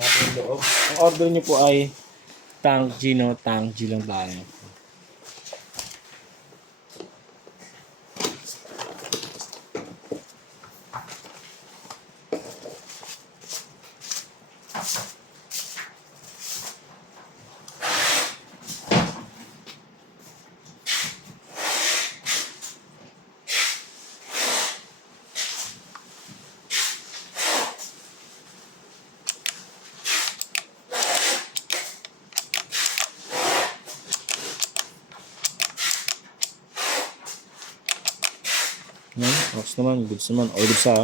Ating loob. Ang order niyo po ay Tang G, no? Tang G lang tayo. Ox naman, goods naman. Order sa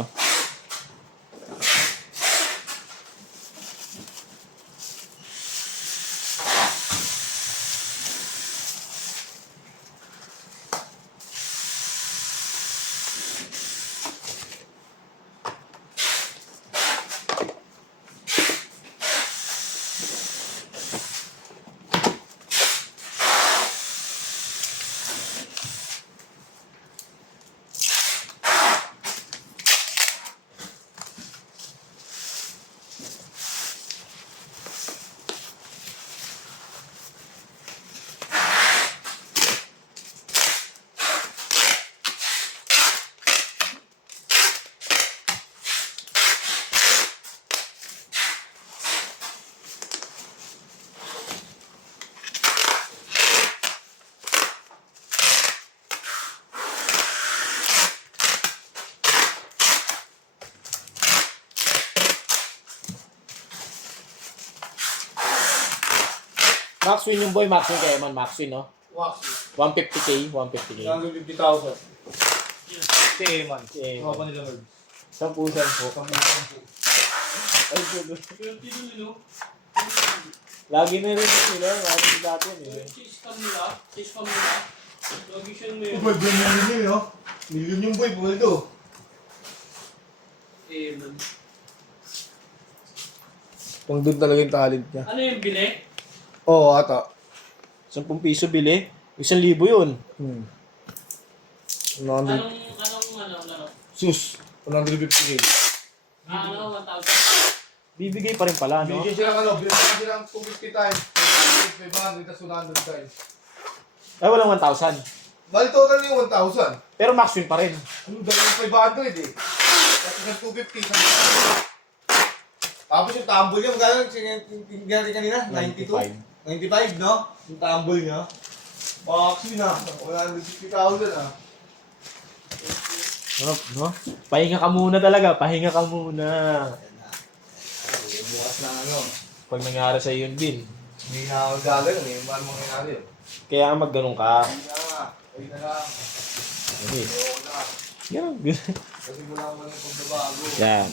Maxwin yung boy, Maxwin kay Eman, Maxwin, no? Wax. 150k, 150k. 150,000. Si Eman. Si Eman. Mga pa nila Herb. 10 po. Ay, good. Lagi na rin sila, lagi dati eh. Cheese cam nila. Lagi siyang may... Boy, million yun, no? Million yung boy, buldo. man. Pang doon talaga yung talent niya. Ano yung bili? Oo, ata. 10 piso bili. 1,000 yun. Anong Ano? laro? Sus. 150k. Ano, 1,000? Bibigay pa rin pala, no? Bigyan siya ng ano, binigyan siya ng 250 times. 500, tas 100 times. Ay, walang 1,000. Bali total yung 1,000. Pero Maxwin pa rin. Ano, dalawang 500 eh. Tapos yung 250, tapos yung tumble niya, magkano yung natin kanina? 92? 95, no? Yung tumble niya. Boxing na. 160,000 ah. No? Pahinga ka muna talaga. Pahinga ka muna. Bukas na ano. Pag nangyari sa yun din. Hindi na ako gagawin eh. Paano mangyayari yun? Kaya magganong ka. Hindi na. Ayun na lang. Okay. Ayoko na. Ganun. Kasi wala mo yung pagbabago. Yan.